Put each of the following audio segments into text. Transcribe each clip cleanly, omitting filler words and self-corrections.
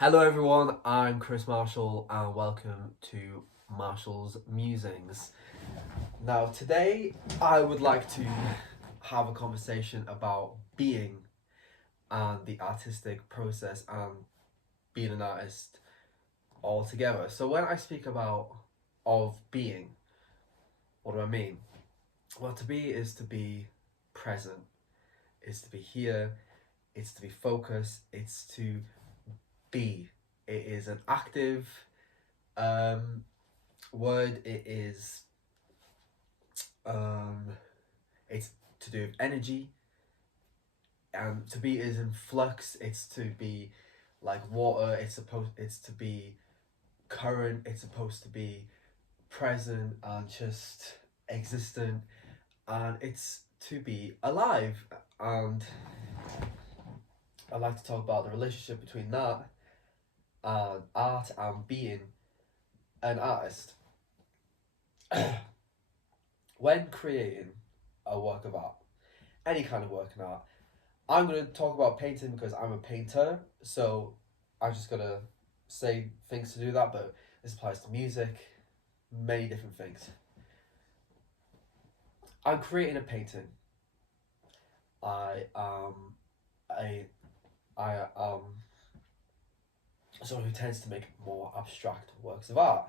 Hello everyone, I'm Chris Marshall and welcome to Marshall's Musings. Now today I would like to have a conversation about being and the artistic process and being an artist altogether. So when I speak about of being, what do I mean? Well, to be is to be present, is to be here, it's to be focused, it's to be. It is an active um, word. It is um, it's to do with energy, and to be is in flux. It's to be like water. It's to be current. It's supposed to be present and just existent, and it's to be alive. And I like to talk about the relationship between that and art and being an artist. When creating a work of art, any kind of work in art, I'm going to talk about painting because I'm a painter, so I'm just going to say things to do that, but this applies to music, many different things. I'm creating a painting. I am I am someone who tends to make more abstract works of art.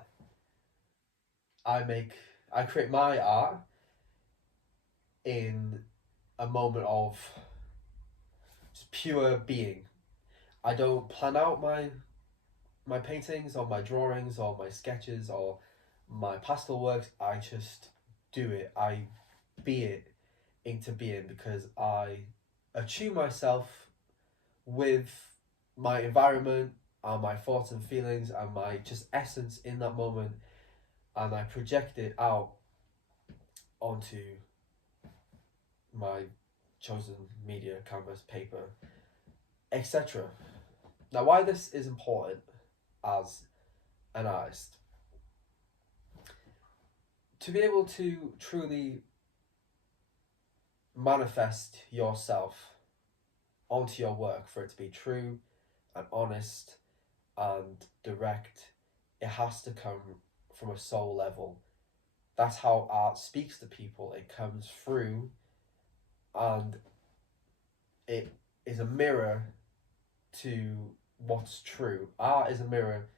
I create my art in a moment of just pure being. I don't plan out my paintings or my drawings or my sketches or my pastel works. I just do it. I be it into being because I attune myself with my environment and my thoughts and feelings and my just essence in that moment, and I project it out onto my chosen media, canvas, paper, etc. Now, why this is important as an artist, to be able to truly manifest yourself onto your work, for it to be true and honest and direct, it has to come from a soul level. That's how art speaks to people. It comes through and it is a mirror to what's true. Art is a mirror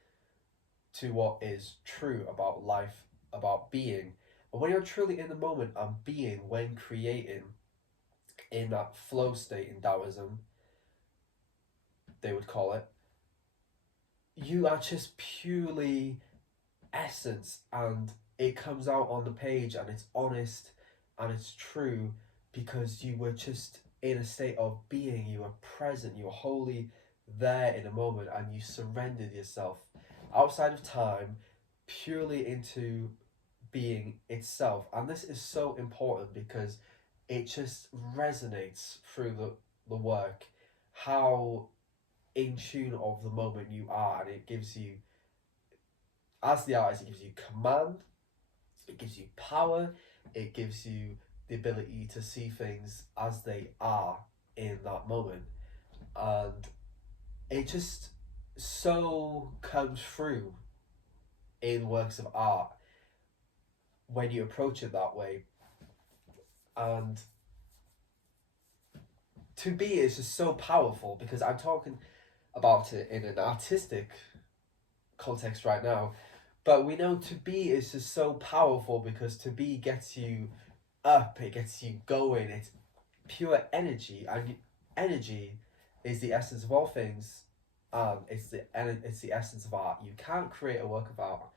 to what is true about life, about being. And when you're truly in the moment and being, when creating, in that flow state in Taoism, they would call it, you are just purely essence, and it comes out on the page and it's honest and it's true because you were just in a state of being, you were present, you were wholly there in a moment, and you surrendered yourself outside of time purely into being itself. And this is so important because it just resonates through the work how in tune of the moment you are, and it gives you, as the artist, it gives you command, it gives you power, it gives you the ability to see things as they are in that moment. And it just so comes through in works of art when you approach it that way. And to be is just so powerful because I'm talking about it in an artistic context right now. But we know to be is just so powerful because to be gets you up, it gets you going, it's pure energy, and energy is the essence of all things. It's the essence of art. You can't create a work of art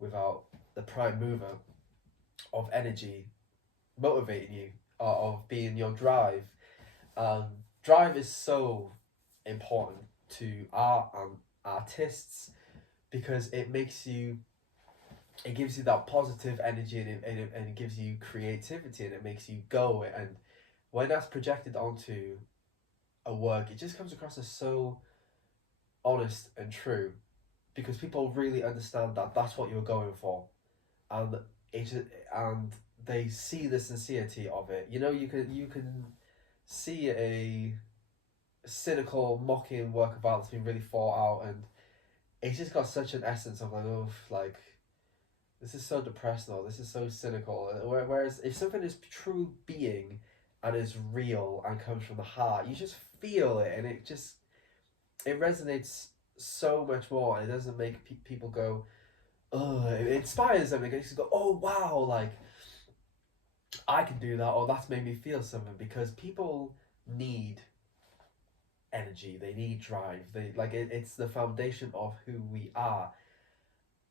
without the prime mover of energy motivating you, or of being your drive. Um, Drive is so important to art and artists because it gives you that positive energy, and it gives you creativity, and it makes you go. And when that's projected onto a work, it just comes across as so honest and true because people really understand that that's what you're going for, and and they see the sincerity of it. You can see a cynical, mocking work of art that's been really thought out, and it's just got such an essence of like, oh, like this is so depressing, or this is so cynical. Whereas if something is true being and is real and comes from the heart, you just feel it, and it resonates so much more, and it doesn't make people go, oh, it inspires them. It makes you go, oh wow, like I can do that, or that's made me feel something, because people need energy, they need drive, it's the foundation of who we are,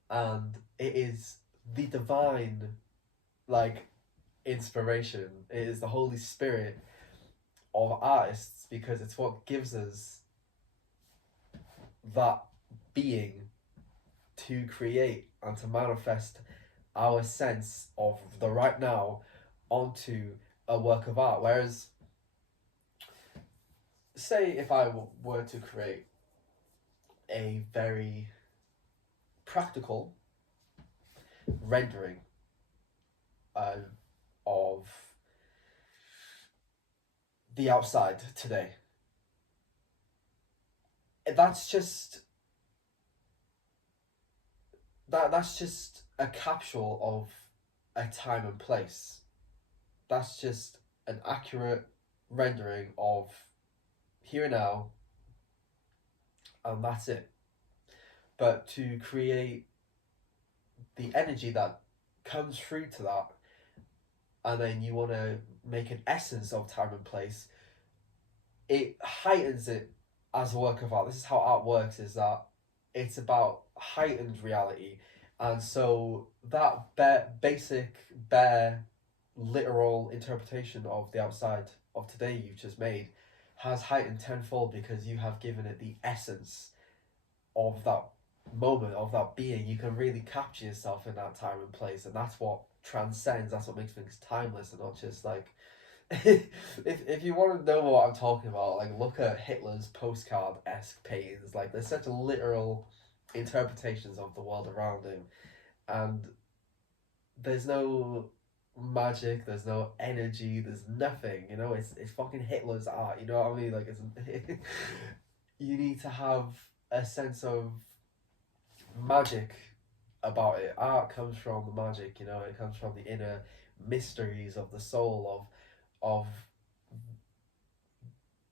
and it is the divine, like, inspiration. It is the Holy Spirit of artists, because it's what gives us that being to create and to manifest our sense of the right now onto a work of art. Whereas, say if I were to create a very practical rendering of the outside today, that's just that's just a capsule of a time and place. That's just an accurate rendering of here and now, and that's it. But to create the energy that comes through to that, and then you want to make an essence of time and place, it heightens it as a work of art. This is how art works, is that it's about heightened reality. And so that bare literal interpretation of the outside of today you've just made has heightened tenfold, because you have given it the essence of that moment, of that being. You can really capture yourself in that time and place, and that's what transcends, that's what makes things timeless, and not just like if you want to know what I'm talking about, like, look at Hitler's postcard-esque paintings. Like, there's such literal interpretations of the world around him, and there's no magic, there's no energy, there's nothing, you know. It's fucking Hitler's art, you know what I mean? Like, it's you need to have a sense of magic about it. Art comes from the magic, you know. It comes from the inner mysteries of the soul, of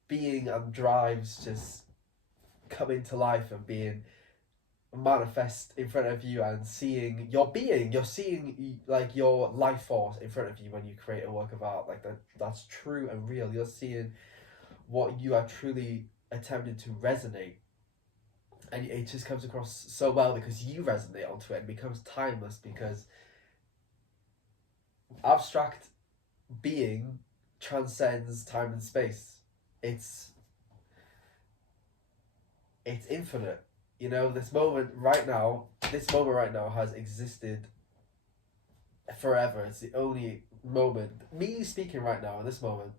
being, and drives just coming to life and being manifest in front of you, and seeing your being. You're seeing like your life force in front of you when you create a work of art. Like, that's true and real. You're seeing what you are truly attempting to resonate, and it just comes across so well because you resonate onto it, and becomes timeless, because abstract being transcends time and space. It's infinite. You know, this moment right now has existed forever. It's the only moment. Me speaking right now in this moment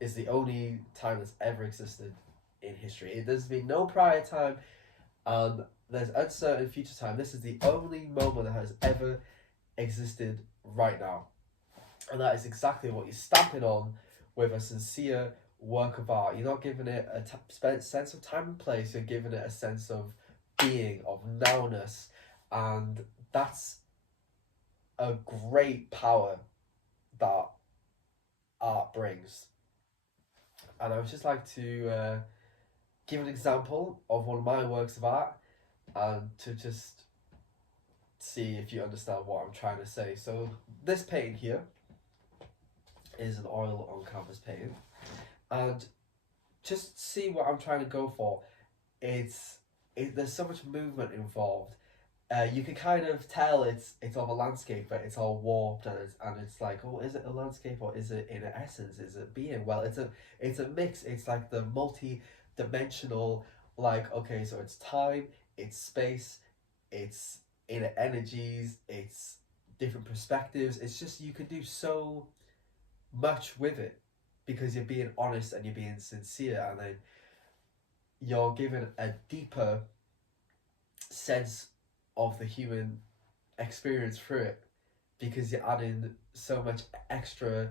is the only time that's ever existed in history. There's been no prior time, and there's uncertain future time. This is the only moment that has ever existed right now. And that is exactly what you're stamping on with a sincere work of art. You're not giving it a sense of time and place, you're giving it a sense of being, of nowness, and that's a great power that art brings. And I would just like to give an example of one of my works of art, and to just see if you understand what I'm trying to say. So this painting here is an oil on canvas painting, and just see what I'm trying to go for. There's so much movement involved. You can kind of tell it's of a landscape, but it's all warped, and it's like, oh, is it a landscape, or is it in essence, is it being? Well, it's a mix. It's like the multi-dimensional, like, okay, so it's time, it's space, it's inner energies, it's different perspectives. It's just, you can do so much with it, because you're being honest and you're being sincere, and then you're given a deeper sense of the human experience through it, because you're adding so much extra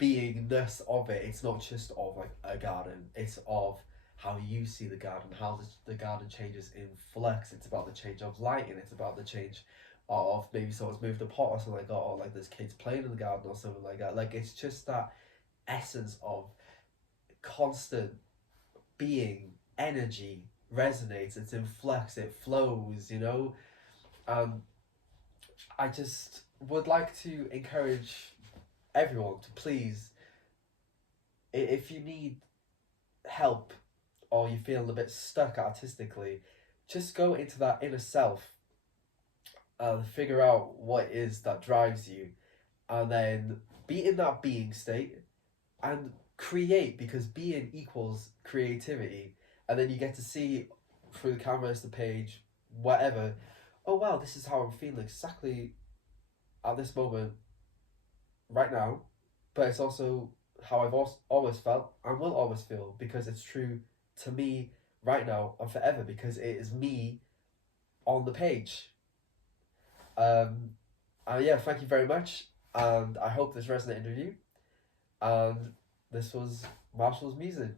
beingness of it. It's not just of like a garden, it's of how you see the garden, how the garden changes in flux. It's about the change of lighting, it's about the change of maybe someone's moved a pot or something like that, or like there's kids playing in the garden or something like that. Like it's just that essence of constant being, energy resonates, it's in flux, it flows, you know? I just would like to encourage everyone to please, if you need help or you're feeling a bit stuck artistically, just go into that inner self and figure out what it is that drives you, and then be in that being state and create, because being equals creativity. And then you get to see through the cameras, the page, whatever, oh wow, this is how I'm feeling exactly at this moment right now, but it's also how I've always felt and will always feel, because it's true to me right now and forever, because it is me on the page. Um, and yeah, thank you very much, and I hope this resonated with you. And this was Marshall's Music.